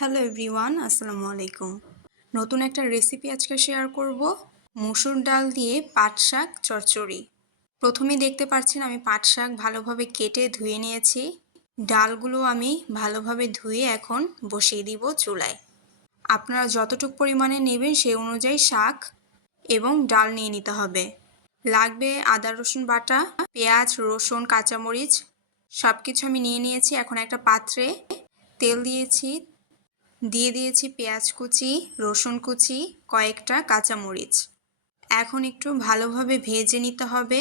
Hello everyone, আসসালামু আলাইকুম। নতুন একটা রেসিপি আজকে শেয়ার করব। মুসুর ডাল দিয়ে পাট শাক চচ্চড়ি। প্রথমেই দেখতে পাচ্ছেন আমি পাট শাক ভালোভাবে কেটে ধুয়ে নিয়েছি। ডালগুলো আমি ভালোভাবে ধুয়ে এখন বসিয়ে দিব চুলায়। আপনারা যতটুকু পরিমাণে নেবেন সেই অনুযায়ী শাক এবং ডাল নিয়ে নিতে হবে। লাগবে আদা, রসুন বাটা, পেঁয়াজ, রসুন, কাঁচামরিচ সব কিছু আমি নিয়ে নিয়েছি। এখন একটা পাত্রে তেল দিয়েছি। দিয়ে দিয়েছি পেঁয়াজ কুচি, রসুন কুচি, কয়েকটা কাঁচামরিচ। এখন একটু ভালোভাবে ভেজে নিতে হবে।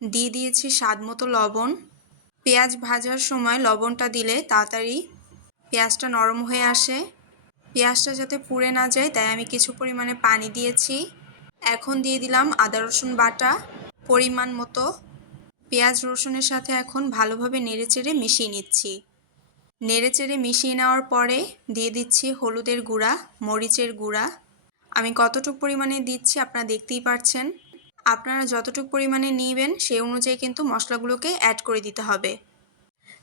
দিয়ে দিয়েছি স্বাদ মতো লবণ। পেঁয়াজ ভাজার সময় লবণটা দিলে তাড়াতাড়ি পেঁয়াজটা নরম হয়ে আসে। পেঁয়াজটা যাতে পুড়ে না যায়, তাই আমি কিছু পরিমাণে পানি দিয়েছি। এখন দিয়ে দিলাম আদা, রসুন বাটা পরিমাণ মতো। পেঁয়াজ, রসুনের সাথে এখন ভালোভাবে নেড়েচেড়ে মিশিয়ে নিচ্ছি। নেড়েচেড়ে মিশিয়ে নেওয়ার পরে দিয়ে দিচ্ছি হলুদের গুঁড়া, মরিচের গুঁড়া। আমি কতটুকু পরিমাণে দিচ্ছি আপনারা দেখতেই পাচ্ছেন আপনারা যতটুকু পরিমাণে নিবেন সেই অনুযায়ী কিন্তু মশলাগুলোকে অ্যাড করে দিতে হবে।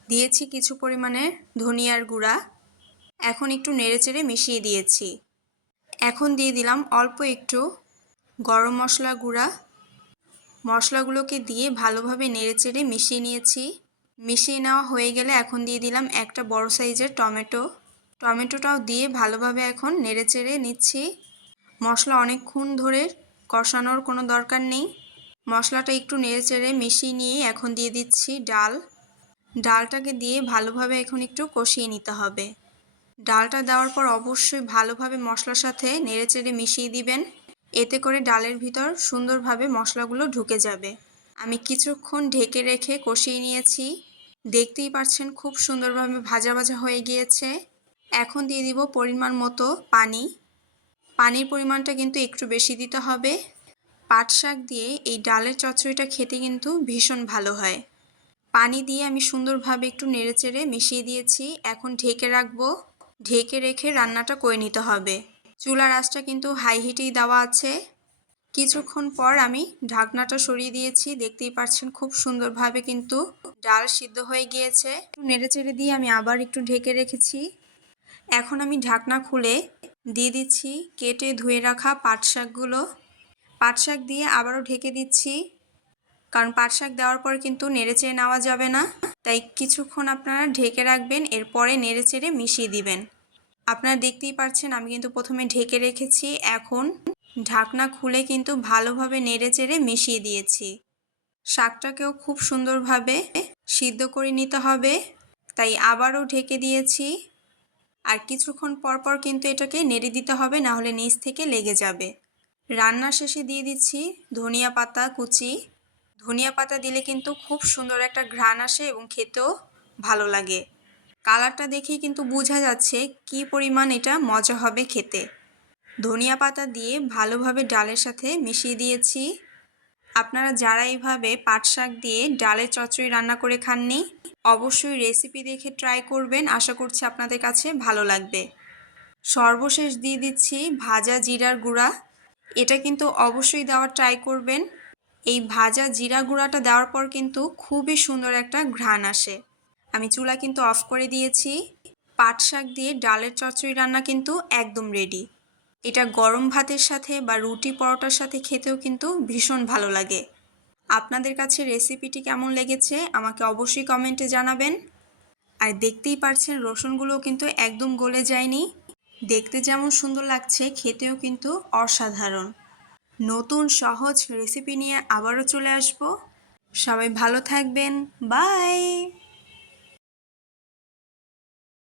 দিয়েছি কিছু পরিমাণে ধনিয়ার গুঁড়া। এখন একটু নেড়েচেড়ে মিশিয়ে দিয়েছি। এখন দিয়ে দিলাম অল্প একটু গরম মশলা গুঁড়া। মশলাগুলোকে দিয়ে ভালোভাবে নেড়েচেড়ে মিশিয়ে নিয়েছি। মিশিয়ে নেওয়া হয়ে গেলে এখন দিয়ে দিলাম একটা বড় সাইজের টমেটো। টমেটোটাও দিয়ে ভালোভাবে এখন নেড়েচেড়ে নিচ্ছি। মশলা অনেকক্ষণ ধরে কষানোর কোনো দরকার নেই। মশলাটা একটু নেড়েচেড়ে মিশিয়ে নিয়ে এখন দিয়ে দিচ্ছি ডাল। ডালটাকে দিয়ে ভালোভাবে এখন একটু কষিয়ে নিতে হবে। ডালটা দেওয়ার পর অবশ্যই ভালোভাবে মশলার সাথে নেড়েচেড়ে মিশিয়ে দিবেন। এতে করে ডালের ভিতর সুন্দরভাবে মশলাগুলো ঢুকে যাবে। আমি কিছুক্ষণ ঢেকে রেখে কষিয়ে নিয়েছি। দেখতেই পাচ্ছেন খুব সুন্দরভাবে ভাজা ভাজা হয়ে গিয়েছে। এখন দিয়ে দিব পরিমাণ মতো পানি। পানির পরিমাণটা কিন্তু একটু বেশি দিতে হবে। পাট শাক দিয়ে এই ডালের চচ্চড়িটা খেতে কিন্তু ভীষণ ভালো হয়। পানি দিয়ে আমি সুন্দরভাবে একটু নেড়েচেড়ে মিশিয়ে দিয়েছি। এখন ঢেকে রাখব। ঢেকে রেখে রান্নাটা করে নিতে হবে। চুলার আঁচটা কিন্তু হাই হিটেই দেওয়া আছে। কিছুক্ষণ পর আমি ঢাকনাটা সরিয়ে দিয়েছি। দেখতেই পাচ্ছেন খুব সুন্দরভাবে কিন্তু ডাল সিদ্ধ হয়ে গিয়েছে। নেড়ে চেড়ে দিয়ে আমি আবার একটু ঢেকে রেখেছি। এখন আমি ঢাকনা খুলে দিয়ে দিচ্ছি, কেটে ধুয়ে রাখা পাট শাকগুলো। পাট শাক দিয়ে আবারও ঢেকে দিচ্ছি। কারণ পাট শাক দেওয়ার পর কিন্তু নেড়ে চেড়ে নেওয়া যাবে না। তাই কিছুক্ষণ আপনারা ঢেকে রাখবেন, এরপরে নেড়ে চেড়ে মিশিয়ে দিবেন। আপনারা দেখতেই পাচ্ছেন আমি কিন্তু প্রথমে ঢেকে রেখেছি। এখন ঢাকনা খুলে কিন্তু ভালোভাবে নেড়ে চেড়ে মিশিয়ে দিয়েছি। শাকটাকেও খুব সুন্দরভাবে সিদ্ধ করে নিতে হবে। তাই আবারও ঢেকে দিয়েছি। আর কিছুক্ষণ পর পর কিন্তু এটাকে নেড়ে দিতে হবে না হলে নিচ থেকে লেগে যাবে। রান্নার শেষে দিয়ে দিচ্ছি ধনিয়া পাতা কুচি। ধনিয়া পাতা দিলে কিন্তু খুব সুন্দর একটা ঘ্রাণ আসে এবং খেতেও ভালো লাগে। কালারটা দেখেই কিন্তু বোঝা যাচ্ছে কি পরিমাণ এটা মজা হবে খেতে। ধনিয়া পাতা দিয়ে ভালোভাবে ডালের সাথে মিশিয়ে দিয়েছি। আপনারা যারা এইভাবে পাট শাক দিয়ে ডালের চচ্চড়ি রান্না করে খাননি, অবশ্যই রেসিপি দেখে ট্রাই করবেন। আশা করছি আপনাদের কাছে ভালো লাগবে। সর্বশেষ দিয়ে দিচ্ছি ভাজা জিরার গুঁড়া। এটা কিন্তু অবশ্যই দেওয়ার ট্রাই করবেন। এই ভাজা জিরা গুঁড়াটা দেওয়ার পর কিন্তু খুবই সুন্দর একটা ঘ্রাণ আসে। আমি চুলা কিন্তু অফ করে দিয়েছি। পাট শাক দিয়ে ডালের চচ্চড়ি রান্না কিন্তু একদম রেডি এটা গরম ভাতের সাথে বা রুটি পরোটার সাথে খেতেও কিন্তু ভীষণ ভালো লাগে। আপনাদের কাছে রেসিপিটি কেমন লেগেছে, আমাকে অবশ্যই কমেন্টে জানাবেন। আর দেখতেই পারছেন রসুনগুলো কিন্তু একদম গলে যায়নি। দেখতে যেমন সুন্দর লাগছে, খেতেও কিন্তু অসাধারণ। নতুন সহজ রেসিপি নিয়ে আবারও চলে আসব। সবাই ভালো থাকবেন বাই